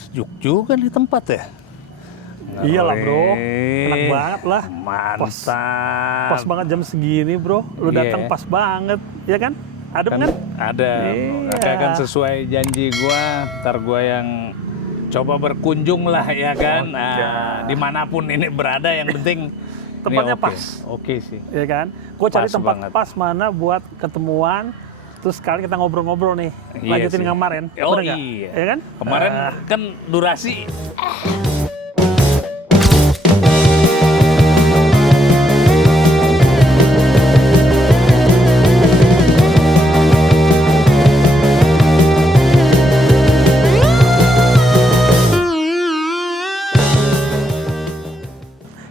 Sejuk juga nih tempat ya. Iyalah bro, Wih, enak banget lah. Mantap. Pas banget jam segini bro, lu Iya. datang pas banget, ya kan? Adem kan? Ada. Iya. Kakak kan sesuai janji gua, ntar gua yang coba berkunjung lah ya kan. Nah, dimanapun ini berada yang penting Tempatnya ini oke. pas. Oke sih. Ya kan? Gue cari Pas tempat banget. pas mana buat ketemuan. Terus sekali kita ngobrol-ngobrol nih, Iya lanjutin sih. yang kemarin. Oh Bener nggak? iya. Ya kan? Kemarin Ah, kan durasi.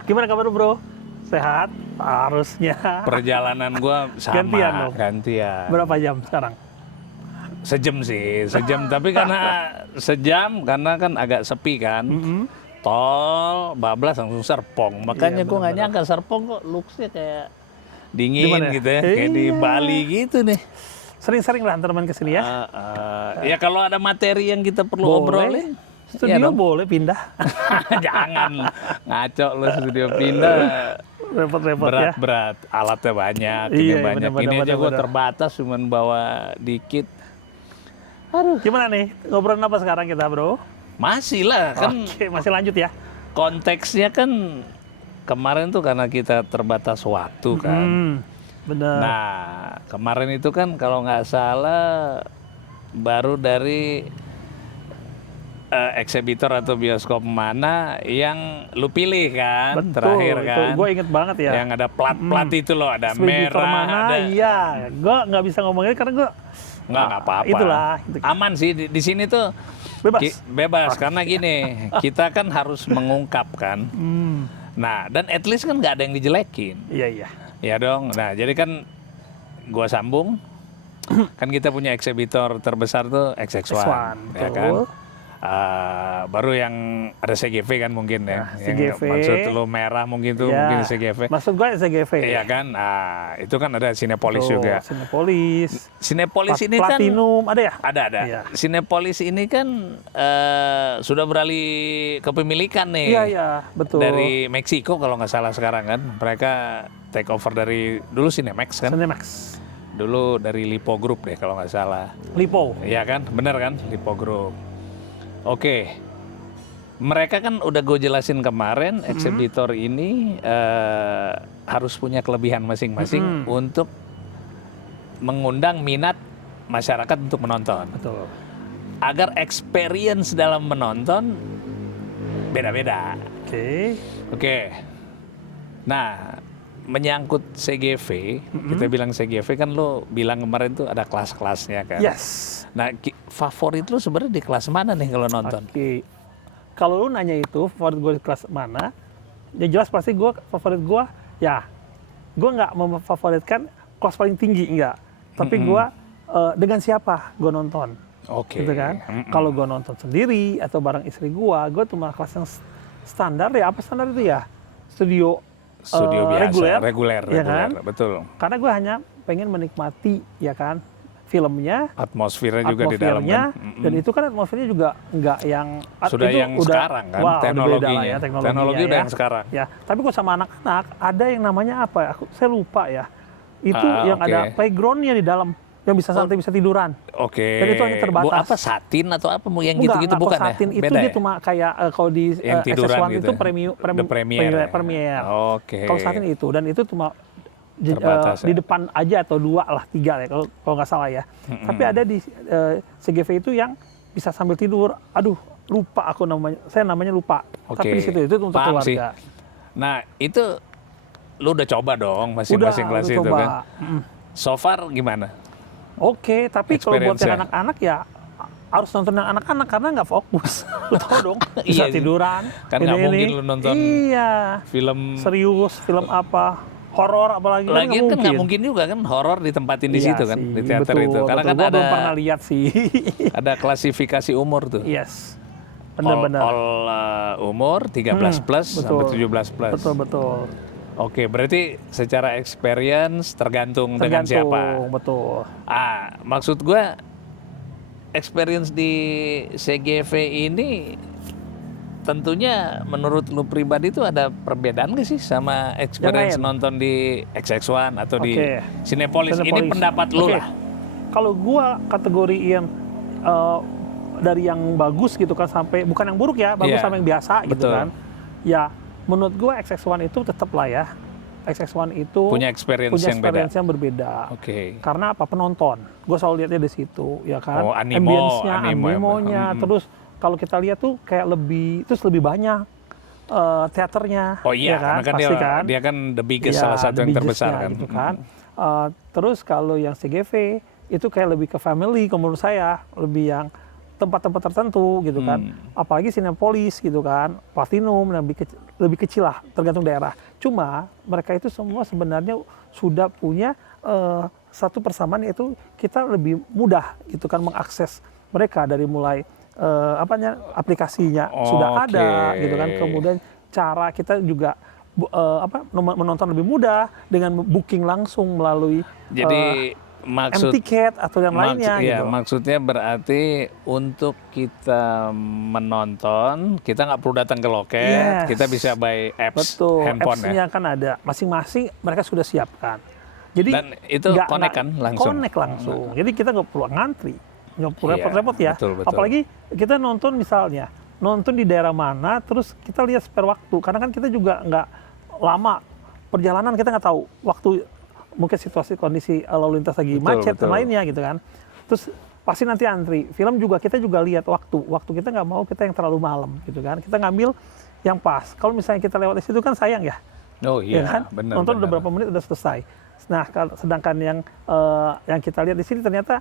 gimana kabar lu, bro? Sehat? Harusnya. Perjalanan gua sama Gantian dong. gantian. Berapa jam sekarang? Sejam sih, sejam. Tapi karena sejam, karena kan agak sepi kan. Tol, bablas langsung Serpong. Makanya Iya, gue nggak benar-benar. nyangka Serpong kok looksnya kayak dingin Di mana ya? gitu ya. Kayak di Iya. Bali gitu nih. Sering-sering lah antar teman ke sini ya. Ya kalau ada materi yang kita perlu Boleh. obrolin. Studio iya dong. boleh pindah. Jangan ngaco lo studio pindah. Repot-repot ya. Berat-berat, alatnya banyak, Iya, ini iya, banyak. benar, Ini benar, aja gue benar. terbatas, cuman bawa dikit. Gimana nih? Ngobrolin apa sekarang kita, bro? Masih lah, kan Oke, masih lanjut ya. konteksnya kan kemarin tuh karena kita terbatas waktu kan. Bener. Nah, kemarin itu kan kalau nggak salah baru dari eksibitor atau bioskop mana yang lu pilih kan Betul, terakhir kan. Gue inget banget ya. Yang ada plat-plat itu loh, ada Ekspeditor merah, mana? ada Iya, gue nggak bisa ngomongin karena gue nggak apa-apa. Itulah, gitu. Aman sih di sini tuh. Bebas. Bebas karena gini, kita kan harus mengungkapkan. Nah, dan at least kan nggak ada yang dijelekin. Iya, iya. Ya dong. Nah, jadi kan gua sambung. Kan kita punya eksibitor terbesar tuh XX1, X1, ya betul. kan? Baru yang ada CGV kan mungkin ya. Nah, Yang CGV. maksud lu merah mungkin tuh Iya. mungkin CGV. Maksud gue SGV. Iya kan? Nah, itu kan ada Cinepolis Tuh, juga. Cinepolis. Cinepolis ini kan Platinum, ada ya? ada. Iya. Cinepolis ini kan sudah beralih kepemilikan nih. Iya, iya, betul. Dari Meksiko kalau nggak salah sekarang kan. Mereka take over dari dulu Cinemax kan. Cinemax. Dulu dari Lipo Group deh kalau nggak salah. Lipo. Iya kan? Bener kan? Lipo Group. Oke. Mereka kan udah gue jelasin kemarin, eksibitor ini harus punya kelebihan masing-masing untuk mengundang minat masyarakat untuk menonton. Betul. Agar experience dalam menonton beda-beda. Oke. Oke. Nah, menyangkut CGV, kita bilang CGV kan lo bilang kemarin tuh ada kelas-kelasnya kan. Yes. Nah, favorit lo sebenarnya di kelas mana nih kalau nonton? Oke. Kalau lu nanya itu favorit gue di kelas mana, ya jelas pasti gue favorit gue, ya gue nggak memfavoritkan kelas paling tinggi, enggak. Tapi gue dengan siapa gue nonton. Oke. Gitu kan. Kalau gue nonton sendiri atau bareng istri gue tuh malah kelas yang standar ya. Apa standar itu ya? Studio Biasa, reguler, ya kan? betul. Karena gue hanya pengen menikmati, ya kan, filmnya, Atmosfernya juga di dalam atmosfernya, kan. dan itu kan atmosfernya juga nggak yang Sudah itu yang sekarang kan, wah, udah beda teknologinya. lah ya, Teknologi udah ya. yang sekarang. Ya, tapi kok sama anak-anak ada yang namanya apa ya? Saya lupa ya. Itu yang oke. ada playgroundnya di dalam, yang bisa santai, bisa tiduran. Oke. Dan itu hanya terbatas. Apa satin atau apa yang Enggak, gitu-gitu kalau bukan satin ya? itu Beda dia ya? cuma kayak kalau di Yang tiduran SS1 gitu itu ya? The Premiere ya? Premier. Oke. Kalau satin itu, dan itu cuma Terbatas di ya? depan aja atau 2 lah, 3 ya kalau nggak salah ya. Tapi ada di CGV itu yang bisa sambil tidur. Aduh, lupa aku namanya. Saya namanya lupa. Oke. Tapi di situ itu untuk Paham sih. keluarga. Nah, itu lu udah coba dong masing-masing kelas udah itu coba. kan. So far gimana? Oke, tapi kalau buat Experience-nya. yang anak-anak ya harus nonton yang anak-anak karena nggak fokus. Lu tahu dong, bisa Iya sih. tiduran. Kan nggak ini. mungkin lu nonton Iya, film serius, film apa, horor apalagi lagian kan nggak mungkin juga kan horor ditempatin di Iya situ kan sih, di teater betul, itu karena betul. kan Gua ada belum pernah lihat sih. ada klasifikasi umur tuh. Yes, benar-benar. All umur 13 plus sampai 17 plus. Betul. Oke, berarti secara experience tergantung dengan siapa. Betul. Maksud gue experience di CGV ini tentunya menurut lu pribadi itu ada perbedaan nggak sih sama experience lain. nonton di XX1 atau di Oke. Cinepolis? Ini Cinepolis. pendapat lu Oke. lah. Kalau gua kategoriin dari yang bagus gitu kan sampai bukan yang buruk ya, bagus Iya, sampai yang biasa gitu betul. kan. Ya, menurut gua XX1 itu tetap lah ya. XX1 itu Punya experience yang beda. yang berbeda. Oke. Karena apa? Penonton. Gue selalu lihatnya di situ, ya kan. Oh, animo, Ambience-nya, animo ya, animonya, terus kalau kita lihat tuh kayak lebih banyak teaternya. Oh iya, ya kan? karena kan Pasti kan. dia kan the biggest, Iya, salah satu the yang terbesar biggest-nya kan. gitu kan. Terus kalau yang CGV itu kayak lebih ke family, kalau menurut saya lebih yang tempat-tempat tertentu gitu kan. Apalagi Cinepolis gitu kan, Platinum lebih kecil lah, tergantung daerah. Cuma mereka itu semua sebenarnya sudah punya satu persamaan, yaitu kita lebih mudah gitu kan mengakses mereka dari mulai aplikasinya sudah ada gitu kan. Kemudian cara kita juga menonton lebih mudah dengan booking langsung melalui Jadi M-Ticket atau yang lainnya iya, gitu. maksudnya berarti untuk kita menonton, kita nggak perlu datang ke loket, Yes. kita bisa buy apps Betul, handphone ya. apps-nya kan ada, masing-masing mereka sudah siapkan. Jadi Dan itu connect kan langsung? Connect langsung. Jadi kita nggak perlu ngantri, nggak perlu Iya, repot-repot ya. betul. Apalagi kita nonton misalnya, nonton di daerah mana, terus kita lihat spare waktu. Karena kan kita juga nggak lama perjalanan, kita nggak tahu waktu, mungkin situasi kondisi lalu lintas lagi macet dan lainnya gitu kan. Terus pasti nanti antri. Film juga kita juga lihat waktu kita nggak mau kita yang terlalu malam gitu kan. Kita ngambil yang pas. Kalau misalnya kita lewat di situ kan sayang ya. Oh iya, Ya kan? benar. Nonton udah berapa menit udah selesai. Nah, sedangkan yang kita lihat di sini ternyata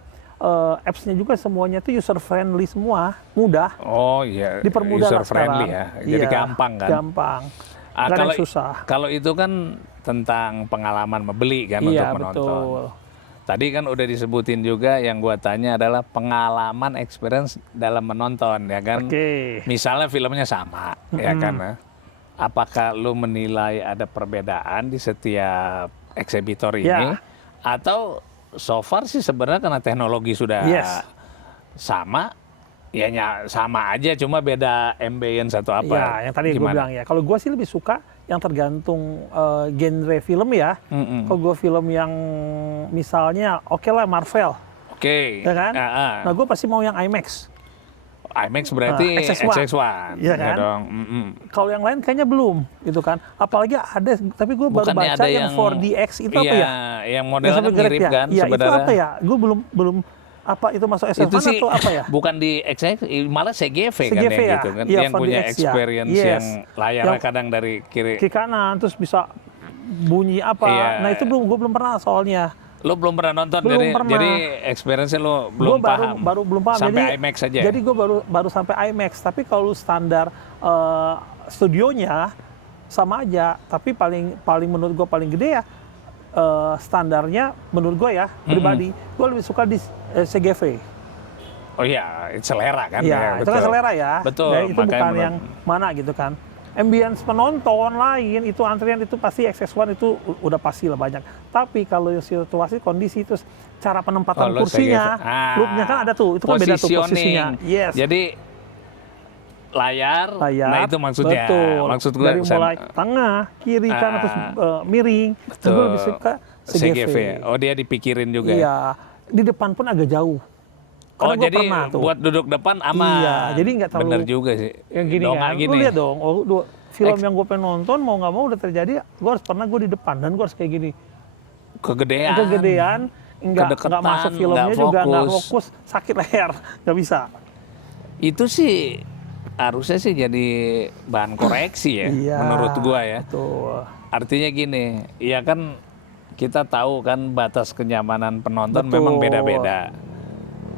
apps-nya juga semuanya itu user friendly semua, mudah, Oh iya, dipermudah user lah friendly sekarang. ya. Jadi Iya, gampang kan. Gampang. Nggak ada yang susah. Kalau itu kan tentang pengalaman membeli kan untuk Iya, menonton. betul. Tadi kan udah disebutin juga, yang gua tanya adalah pengalaman experience dalam menonton ya kan. Oke. Misalnya filmnya sama ya kan. Ya. Apakah lu menilai ada perbedaan di setiap eksibitor ini? Ya. Atau so far sih sebenarnya karena teknologi sudah Yes. sama, ya sama aja, cuma beda ambience atau apa? Ya, yang tadi gue bilang ya. Kalau gue sih lebih suka yang tergantung genre film ya. Kalau gue film yang misalnya oke lah Marvel, Oke. ya kan? Nah gue pasti mau yang IMAX. IMAX berarti XX1. Iya kan? Ya dong. Kalau yang lain kayaknya belum, gitu kan. Apalagi ada, tapi gue baru Bukannya baca ada yang 4DX itu apa iya, ya? yang modelnya kan sampai mirip gerak kan ya, sebenarnya. itu apa ya? Gue belum apa itu masuk Itu SF1 sih atau apa ya? bukan di XX, malah CGV kan CGV yang ya? gitu kan, Iya, yang punya 4DX ya. experience Yes. yang layarnya Yang kadang dari kiri. Ke kanan, terus bisa bunyi apa. Iya. Nah itu gue belum pernah soalnya. Lo belum pernah nonton, Belum pernah. jadi experience-nya lo Gue belum paham. baru belum paham. Sampai IMAX saja. Jadi gue baru sampai IMAX. Tapi kalau standar studionya sama aja. Tapi paling menurut gue paling gede ya standarnya menurut gue ya pribadi. Gue lebih suka di CGV. Oh iya, selera kan. Iya, itu kan selera ya. Betul. Ya, itu makanya bukan yang mana gitu kan. Ambience penonton lain, itu antrian itu pasti XX1 itu udah pasti lah banyak. Tapi kalau situasi kondisi itu cara penempatan Kalau kursinya, CGV. loopnya kan ada tuh, itu kan beda tuh Positioning. posisinya. Yes. Jadi layar, nah itu maksudnya. betul. Maksud gue dari mulai tengah, kiri kan, terus miring. Nah, gue lebih suka CGV. Oh dia dipikirin juga. Iya, di depan pun agak jauh. Oh Karena gua jadi pernah tuh. buat duduk depan aman. Iya, jadi nggak terlalu. Bener juga sih. Yang gini Dongak kan, lu lihat dong, film yang gue pengen nonton mau nggak mau udah terjadi, gue harus pernah gue di depan dan gue harus kayak gini. Kegedean, nggak masuk filmnya nggak juga nggak fokus. fokus, sakit leher, nggak bisa. Itu sih harusnya sih jadi bahan koreksi ya, Iya, menurut gua ya. Betul. Artinya gini, ya kan kita tahu kan batas kenyamanan penonton Betul. memang beda-beda.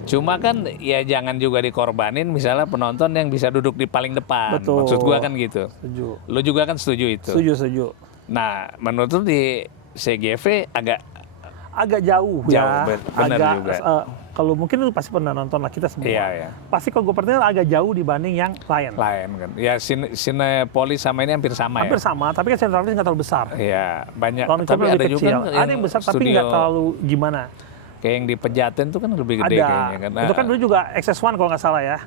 Cuma kan ya jangan juga dikorbanin misalnya penonton yang bisa duduk di paling depan. Betul. Maksud gua kan gitu. Setuju. Lu juga kan setuju itu. Setuju. Nah, menurut lu di CGV Agak jauh ya. benar agak, juga. Kalau mungkin lu pasti pernah nonton lah kita semua. Iya. Pasti kalau gue pertanyaan agak jauh dibanding yang lain. Lain kan. Ya Cinepolis sama ini hampir sama Hampir ya. sama, tapi kan Cinepolis nggak terlalu besar. Iya, banyak. Kalau tapi lebih ada juga kecil. kan Ada yang besar tapi nggak terlalu gimana. Kayak yang di Pejaten tuh kan lebih gede Ada. kayaknya kan. Itu kan dulu juga XS1 kalau nggak salah ya.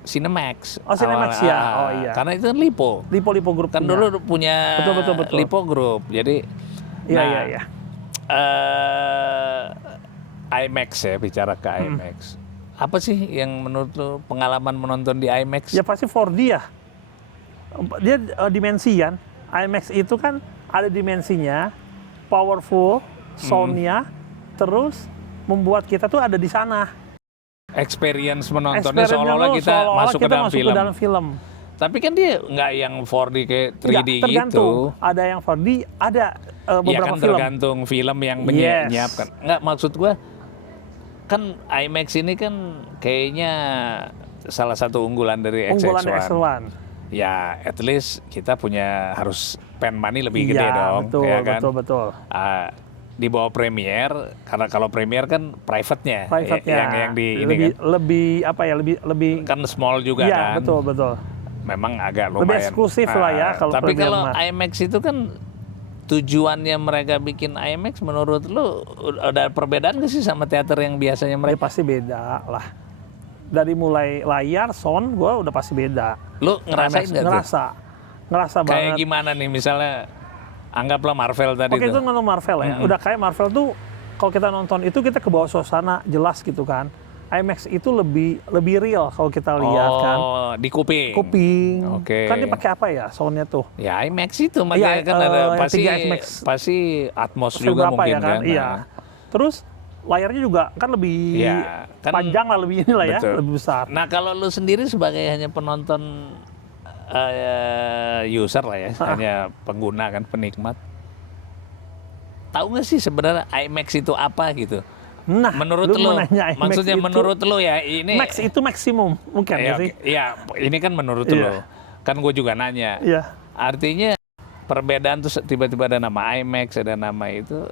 Cinemax. Oh, Cinemax ya. Oh iya. Karena itu kan Lipo. Lipo Group Kan punya. dulu punya Betul. Lipo Group. Jadi Iya. IMAX ya, bicara ke IMAX. Apa sih yang menurut lo pengalaman menonton di IMAX? Ya pasti 4D ya. Dia dimensi kan. IMAX itu kan ada dimensinya, powerful, soundnya, terus membuat kita tuh ada di sana. Experience menontonnya Experience-nya seolah-olah lu kita masuk ke dalam film. ke dalam film. Tapi kan dia nggak yang 4D kayak 3D Enggak, gitu. tergantung. Ada yang 4D, ada Ya beberapa kan film. tergantung film yang Yes. menyiapkan. Nggak, maksud gua kan IMAX ini kan kayaknya salah satu unggulan dari Unggulan XX1. X1. Ya, at least kita punya harus spend money lebih gede Iya, dong, betul, ya kan? betul. Di bawah Premiere, karena kalau Premiere kan private-nya, Private-nya. yang di ini lebih, kan, lebih apa ya, lebih kan small juga iya, kan. betul. Memang agak lumayan. Lebih eksklusif lah ya kalau Tapi Premiere kalau mah. IMAX itu kan tujuannya mereka bikin IMAX, menurut lu ada perbedaan nggak sih sama teater yang biasanya Ya mereka? pasti beda lah. Dari mulai layar, sound, gue udah pasti beda. Lu ngerasain nggak tuh? Ngerasa Kayak banget. gimana nih, misalnya anggaplah Marvel tadi Oke, tuh. itu nonton Marvel ya. Udah kayak Marvel tuh, kalau kita nonton itu kita ke bawah suasana jelas gitu kan. IMAX itu lebih real kalau kita lihat kan. Oh, di kuping. Kuping. Oke. Kan dia pakai apa ya soundnya tuh? Ya IMAX itu makanya Iya, kan ada yang pasti 3X. pasti Atmos Film juga berapa mungkin ya kan? kan. Iya. Terus layarnya juga kan lebih Iya, kan panjang lah, lebih inilah ya, betul. lebih besar. Nah, kalau lu sendiri sebagai hanya penonton user lah ya, hanya pengguna kan, penikmat. Tahu nggak sih sebenarnya IMAX itu apa gitu? Nah, Menurut lu lu, mau nanya IMAX maksudnya itu, menurut lu ya ini. Max itu maksimum, bukan ya, ya sih? iya, ini kan menurut Iya. lu. Kan gue juga nanya. Iya. Artinya perbedaan tuh tiba-tiba ada nama IMAX, ada nama itu.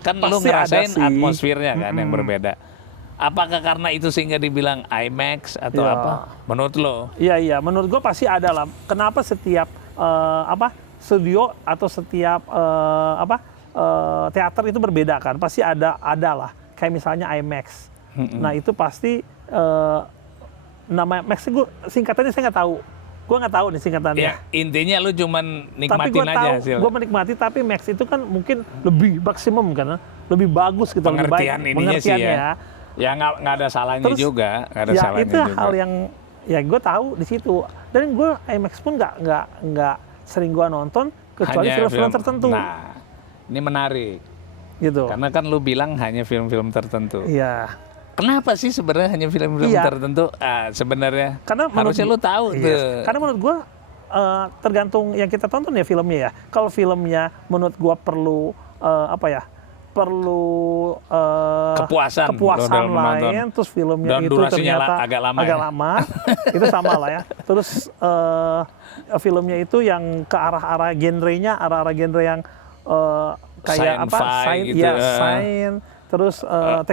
Kan lu Pasti ada ngerasain sih. atmosfernya kan yang berbeda. Apakah karena itu sehingga dibilang IMAX atau Iya. apa? Menurut lo? Iya, menurut gue pasti ada lah. Kenapa setiap studio atau setiap teater itu berbeda kan? Pasti ada lah. Kayak misalnya IMAX. Nah itu pasti nama IMAX gue singkatannya saya nggak tahu. Gue nggak tahu nih singkatannya. Ya intinya lu cuman Tapi nikmatin gue aja tahu, hasil. gue menikmati. Tapi Max itu kan mungkin lebih maksimum kan, lebih bagus gitu, lebih baik Pengertian ininya sih ya. Ya nggak ada salahnya Terus, juga, nggak ada ya salahnya itu juga. hal yang ya gue tahu di situ. Dan gue IMAX pun nggak sering gue nonton kecuali Hanya film-film tertentu. Nah, ini menarik. Gitu. Karena kan lu bilang hanya film-film tertentu. Iya. Kenapa sih sebenarnya hanya film-film Iya. tertentu? Sebenarnya Karena harusnya lu tahu iya. tuh. Karena menurut gue tergantung yang kita tonton ya filmnya ya. Kalau filmnya menurut gue perlu perlu Kepuasan dalam menonton. lain, terus filmnya Dan itu durasinya ternyata agak lama ya. itu sama lah ya. Terus filmnya itu yang ke arah-arah genrenya, arah-arah genre yang kayak Sci-fi gitu, science, terus action,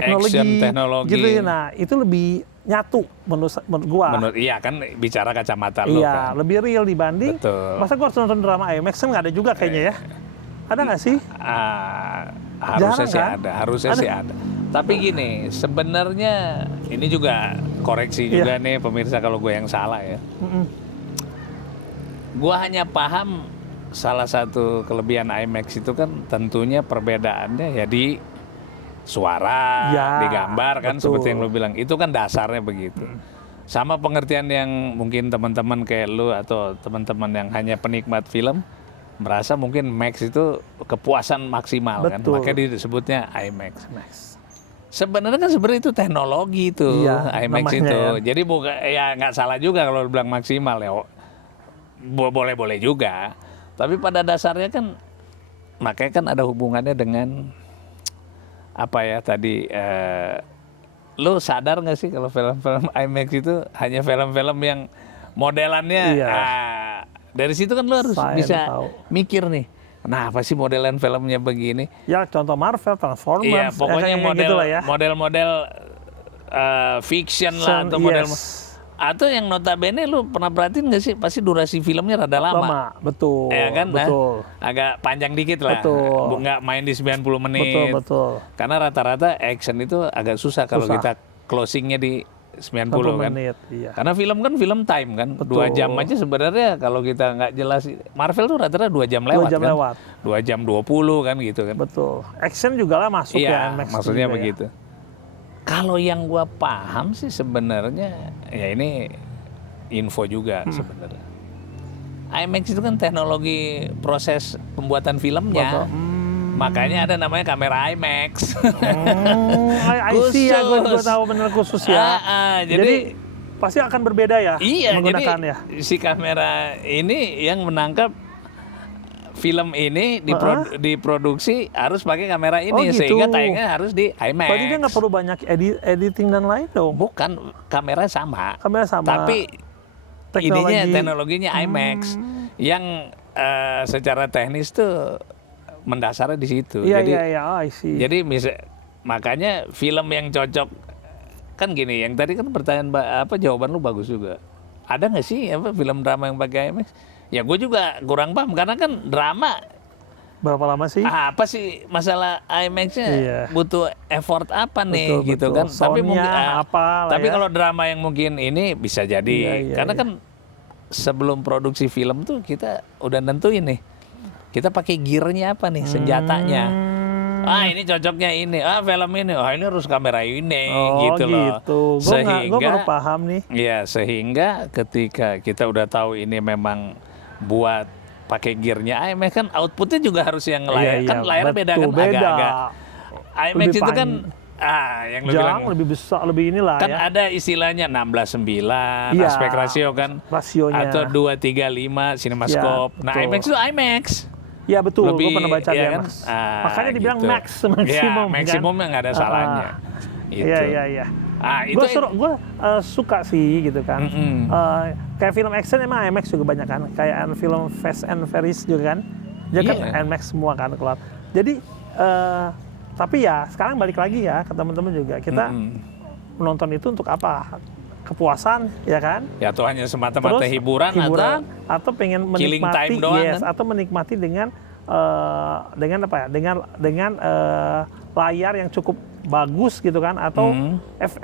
teknologi. gitu ya. Nah itu lebih nyatu menurut gua. Iya kan bicara kacamata lu Iya, kan. lebih real dibanding. Betul. Masa gua harus nonton drama IMAX kan nggak ada juga kayaknya ya? Ada nggak sih? Harusnya Jarang, sih kan? ada, harusnya sih ada. Tapi gini, sebenarnya ini juga koreksi Iya. juga nih pemirsa kalau gue yang salah ya. Gue hanya paham salah satu kelebihan IMAX itu kan tentunya perbedaannya ya di suara, Ya, di gambar kan betul. seperti yang lo bilang. Itu kan dasarnya begitu. Sama pengertian yang mungkin teman-teman kayak lu atau teman-teman yang hanya penikmat film merasa mungkin Max itu kepuasan maksimal kan, Betul. makanya disebutnya IMAX. Sebenarnya kan itu teknologi itu Iya, IMAX namanya itu. ya. Jadi bukan ya nggak salah juga kalau bilang maksimal ya. Boleh-boleh juga. Tapi pada dasarnya kan makanya kan ada hubungannya dengan apa ya tadi lu sadar nggak sih kalau film-film IMAX itu hanya film-film yang modelannya Iya. dari situ kan lu harus Saya bisa tahu. mikir nih. Kenapa sih modelan filmnya begini? Ya contoh Marvel, Transformers, Iya, pokoknya kayak gitu lah ya. model-model fiction lah atau Yes. model Atau yang notabene lu pernah perhatiin nggak sih, pasti durasi filmnya rada lama. Betul. Ya kan, Betul. agak panjang dikit lah. Betul. Nggak main di 90 Betul, menit. betul. Karena rata-rata action itu agak susah kalau Susah. kita closingnya di 90 kan. menit, iya. Karena film kan film time kan. Betul. 2 jam aja sebenarnya kalau kita nggak jelas. Marvel tuh rata-rata 2 jam lewat 2 jam kan. lewat. 2 jam 20 kan gitu kan. Betul. Action juga lah masuk ya. Iya, IMAX maksudnya juga ya. begitu. Kalau yang gua paham sih sebenarnya, ya ini info juga sebenarnya. IMAX itu kan teknologi proses pembuatan filmnya. Makanya ada namanya kamera IMAX. I see ya, gue Khusus. tahu benar khusus ya. Jadi pasti akan berbeda ya iya, menggunakan jadi ya. si kamera ini yang menangkap film ini diproduksi harus pakai kamera ini, Oh, gitu. sehingga tayangnya harus di IMAX. Berarti dia nggak perlu banyak editing dan lain dong. Bukan, kamera sama. Kamera sama. Tapi teknologinya IMAX yang secara teknis tuh mendasarnya di situ. Iya, Jadi I see. jadi makanya film yang cocok kan gini, yang tadi kan pertanyaan jawaban lu bagus juga. Ada nggak sih film drama yang pakai IMAX? Ya gue juga kurang paham karena kan drama Berapa lama sih? apa sih masalah IMAX-nya, Iya. butuh effort apa nih Betul, gitu betul. kan. Tapi Soundnya mungkin apa lah tapi ya. kalau drama yang mungkin ini bisa jadi Iya, karena iya. kan sebelum produksi film tuh kita udah nentuin nih. Kita pakai gearnya apa nih, senjatanya. Ini cocoknya ini. Film ini. Ini harus kamera ini gitu loh. Gue baru paham nih. Iya, sehingga ketika kita udah tahu ini memang buat pakai gearnya IMAX kan outputnya juga harus yang layar. Iya, Kan layarnya beda kan, betul, beda. agak-agak. IMAX Lebih itu kan yang lu bilang Jauh lebih besar, lebih inilah kan ya. ada istilahnya 16:9 Iya, aspek rasio kan, rasionya. atau 2:3:5 CinemaScope. Ya, Nah, betul. IMAX itu IMAX. Ya betul, gue Lebih, pernah baca ya dia kan? Mas. Ah, Makanya dibilang gitu. max, maksimum. Ya, maksimumnya nggak ada salahnya. Gitu. Iya. Itu Gue suka sih gitu kan. Kayak film action emang IMAX juga banyak kan. Kayak film Fast and Furious juga kan. Dia kan Iya. IMAX semua kan keluar. Jadi tapi ya sekarang balik lagi ya ke teman-teman juga. Kita menonton itu untuk apa? Kepuasan ya kan. Ya tuh hanya semata-mata Terus hiburan atau pengen killing menikmati time doang, kan? atau menikmati dengan apa ya? Dengan layar yang cukup bagus gitu kan atau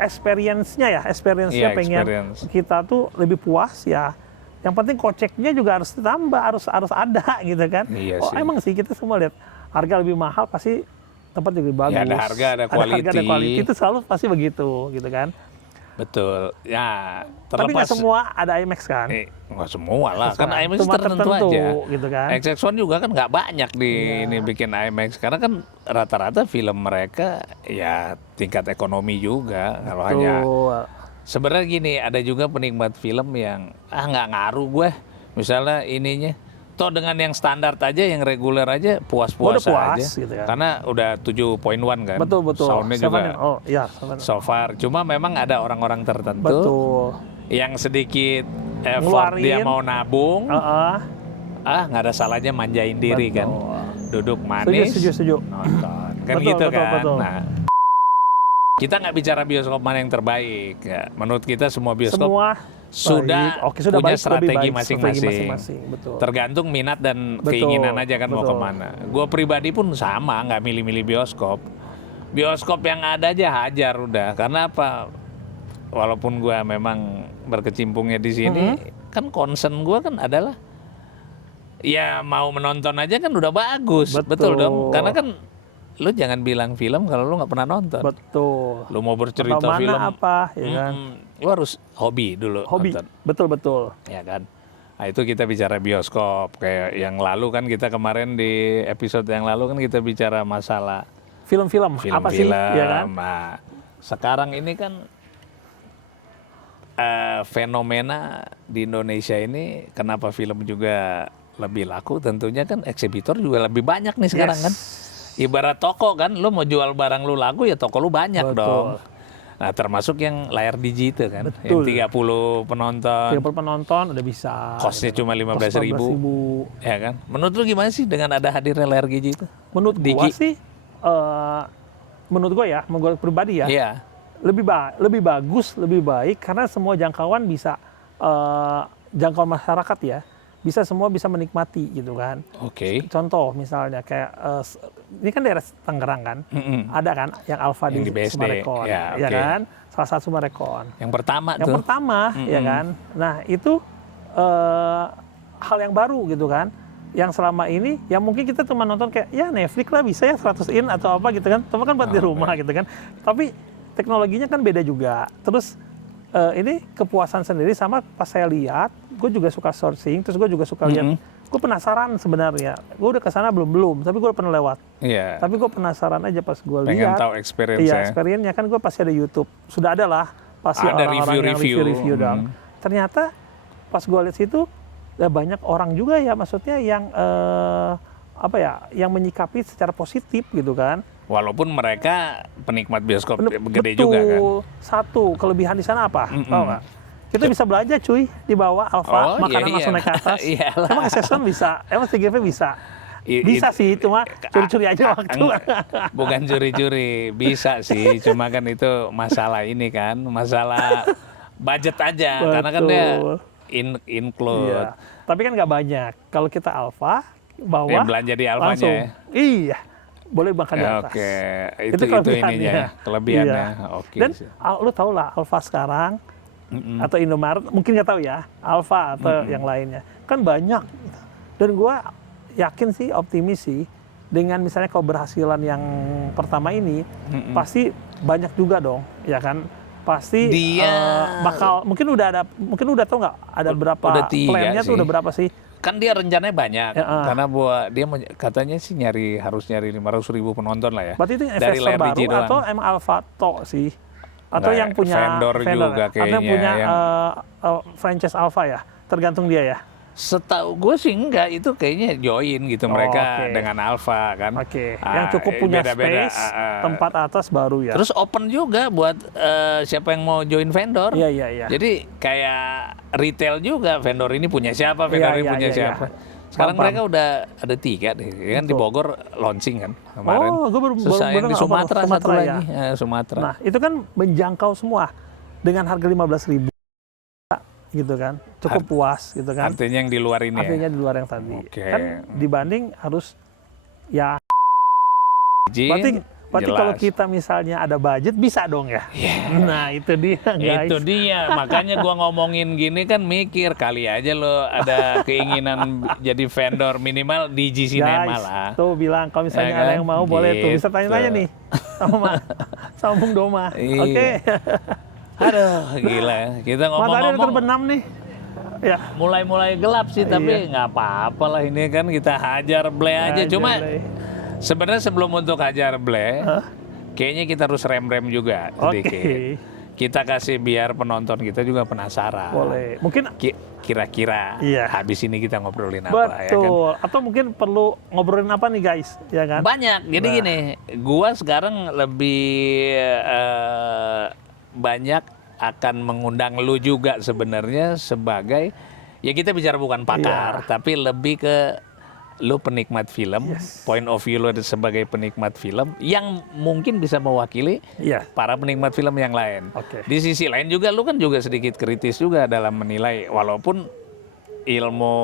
experience-nya Iya, pengen experience. kita tuh lebih puas ya. Yang penting koceknya juga harus ditambah, harus ada gitu kan. Iya sih. Emang sih kita semua lihat harga lebih mahal pasti tempat juga lebih bagus. Ya, ada harga, ada ada quality. quality itu selalu pasti begitu gitu kan. Betul. Ya, Tapi nggak terlepas semua ada IMAX kan. nggak semua lah, kan Sesuai. IMAX Cuma tertentu tertentu, aja. gitu kan. XX1 juga kan nggak banyak di ini bikin IMAX karena kan rata-rata film mereka ya tingkat ekonomi juga. Kalau hanya sebenarnya gini, ada juga penikmat film yang nggak ngaruh gue, misalnya ininya. Toh dengan yang standar aja, yang reguler aja puas-puas Udah puas, aja. gitu kan. Karena udah 7.1 kan. Betul. Soundnya juga Seven. so far. Cuma memang ada orang-orang tertentu Betul. yang sedikit effort dia Ngeluarin. mau nabung, nggak ada salahnya manjain diri Betul. kan, duduk manis, Setuju. nonton, kan Betul, gitu betul, kan. betul. Nah, kita nggak bicara bioskop mana yang terbaik, ya. Menurut kita semua bioskop Semua sudah baik. Oke, sudah punya baik, lebih strategi baik, masing-masing. Betul. Tergantung minat dan Betul, keinginan aja kan mau betul. kemana. Gue pribadi pun sama, nggak milih-milih bioskop. Bioskop yang ada aja hajar udah. Karena apa? Walaupun gue memang berkecimpungnya di sini, kan concern gue kan adalah ya mau menonton aja kan udah bagus, betul dong. Karena kan lu jangan bilang film kalau lu nggak pernah nonton. Betul. Lu mau bercerita Atau mana film apa, ya kan? lu harus hobi dulu. Hobi. Nonton. Betul. Ya kan. Nah itu kita bicara bioskop. Kayak yang lalu kan kita kemarin di episode yang lalu kan kita bicara masalah Film-film apa sih? Ya kan? Nah, sekarang ini kan fenomena di Indonesia ini kenapa film juga lebih laku? Tentunya kan eksibitor juga lebih banyak nih sekarang kan. Ibarat toko kan, lu mau jual barang lu laku ya toko lu banyak dong. Nah termasuk yang layar digital kan, Betul. yang 30 penonton. 30 penonton udah bisa. Costnya cuma 15.000, ya kan? Menurut lu gimana sih dengan ada hadirnya layar digital? Menurut gua sih, menurut gua ya, menurut gua pribadi ya, Iya. lebih bagus, lebih baik karena semua jangkauan bisa jangkauan masyarakat ya. Semua bisa menikmati gitu kan. Oke. Contoh misalnya kayak ini kan daerah Tangerang kan. Ada kan yang Alfa Yang di di BSD. Sumarekon, Ya, ya oke. kan? Salah satu Sumarekon. Yang pertama Yang tuh. pertama, ya kan. Nah itu hal yang baru gitu kan. Yang selama ini, ya mungkin kita cuma nonton kayak ya Netflix lah bisa ya 100 in atau apa gitu kan. Tapi kan buat di rumah gitu kan. Tapi teknologinya kan beda juga. Terus ini kepuasan sendiri sama pas saya lihat, gue juga suka sourcing, terus gue juga suka lihat. Gue penasaran sebenarnya. Gue udah kesana belum, tapi gue udah pernah lewat. Iya. Tapi gue penasaran aja pas gue Pengen lihat. tahu experience Iya, ya. experience-nya kan gue pasti ada YouTube. Sudah ada lah pasti Ada orang-orang yang review-review. review dong. Ternyata pas gue lihat situ banyak orang juga ya, maksudnya yang yang menyikapi secara positif gitu kan. Walaupun mereka penikmat bioskop gede juga kan. Satu kelebihan di sana apa? Tahu nggak? Kita bisa belanja cuy di bawah Alfa, makanan langsung naik ke atas. Iyalah. Emang SSN bisa, emang CGV bisa. Bisa sih, cuma curi-curi aja waktu. Bukan curi-curi, bisa sih. Cuma kan itu masalah ini kan, masalah budget aja. Karena kan dia include. Iya. Tapi kan nggak banyak. Kalau kita Alfa, bawah Ya, belanja di Alfanya langsung. ya. Iya, boleh makan di atas. Oke, Itu itu ininya ya, kelebihannya. Iya. Oke. Dan lu tau lah Alfa sekarang atau Indomaret, mungkin nggak tahu ya, Alfa atau yang lainnya kan banyak. Dan gua yakin sih, optimis sih, dengan misalnya keberhasilan yang pertama ini, pasti banyak juga dong, ya kan? Pasti bakal mungkin udah tahu nggak ada berapa Udah 3 plannya tuh sih. udah berapa sih? Kan dia rencananya banyak, Ya, karena dia katanya sih harus nyari 500.000 penonton lah ya. Berarti itu dari investor layar baru biji doang. atau emang Alfa tok sih? Atau Nggak, yang punya vendor juga atau yang kayaknya, punya yang- franchise Alfa ya? Tergantung dia ya? Setahu gue sih enggak, itu kayaknya join gitu mereka oke. dengan Alfa kan. Oke, yang cukup punya beda-beda, space, tempat atas baru ya? Terus open juga buat siapa yang mau join vendor. Iya. Jadi kayak retail juga, vendor ini punya siapa, vendor ini punya iya. siapa. Sekarang Paham. mereka udah ada 3 deh, kan di Betul. Bogor launching kan kemarin. Oh, gue baru Susah yang di nggak Sumatera pernah satu Sumatera lagi, Sumatera. Nah, itu kan menjangkau semua dengan harga 15.000 gitu kan. Cukup puas gitu kan. Artinya yang di luar ini Artinya ya. di luar yang tadi. Oke. Kan dibanding harus ya Izin, berarti jelas. kalau kita misalnya ada budget bisa dong ya. Nah, itu dia guys. Itu dia, makanya gua ngomongin gini kan mikir kali aja lo ada keinginan jadi vendor minimal di G Cinema Guys, lah. tuh bilang kalau misalnya Ya ada kan? yang mau boleh tuh bisa Gitu. tanya-tanya nih sama Bung Doma. Iya. Oke. Aduh, gila ya. Kita Matahari udah ngomong-ngomong terbenam nih. Ya. mulai gelap sih, tapi nggak apa-apa lah ini kan kita hajar ble aja. Cuma Blay. sebenarnya sebelum untuk hajar ble, kayaknya kita harus rem-rem juga sedikit. Oke. Kita kasih biar penonton kita juga penasaran. Boleh. Mungkin Kira-kira Iya. habis ini kita ngobrolin apa ya kan? betul. Atau mungkin perlu ngobrolin apa nih guys, ya kan? Banyak. Jadi gini, gua sekarang lebih banyak akan mengundang lu juga sebenarnya sebagai, ya kita bicara bukan pakar, tapi lebih ke lu penikmat film, point of view lu sebagai penikmat film yang mungkin bisa mewakili Iya. para penikmat film yang lain. Oke. Di sisi lain juga lu kan juga sedikit kritis juga dalam menilai, walaupun ilmu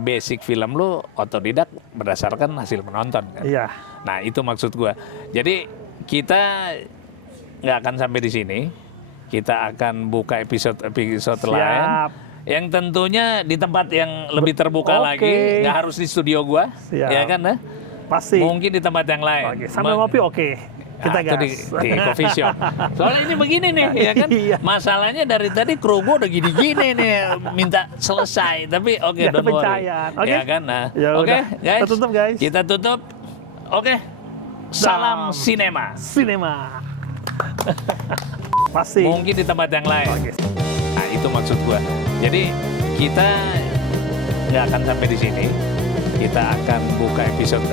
basic film lu otodidak berdasarkan hasil menonton kan. Iya. Nah itu maksud gua. Jadi kita nggak akan sampai di sini. Kita akan buka episode lain. Yang tentunya di tempat yang lebih terbuka Oke. lagi. Nggak harus di studio gua. Siap. Ya kan? Pasti. Mungkin di tempat yang lain. Oke. Sambil ngopi oke. Kita Nah, itu gas. di coffee shop. Soalnya ini begini nih, ya kan? Iya. Masalahnya dari tadi kru gua udah gini-gini nih, minta selesai. Tapi oke, Nggak ada don't worry. pencahayaan. Oke? Ya kan? Nah, Ya oke, udah. guys. Kita tutup, guys. Kita tutup. Oke. Salam sinema. Sinema. Pasti. Mungkin di tempat yang lain. Oke. Nah, itu maksud gua. Jadi kita nggak akan sampai di sini. Kita akan buka episode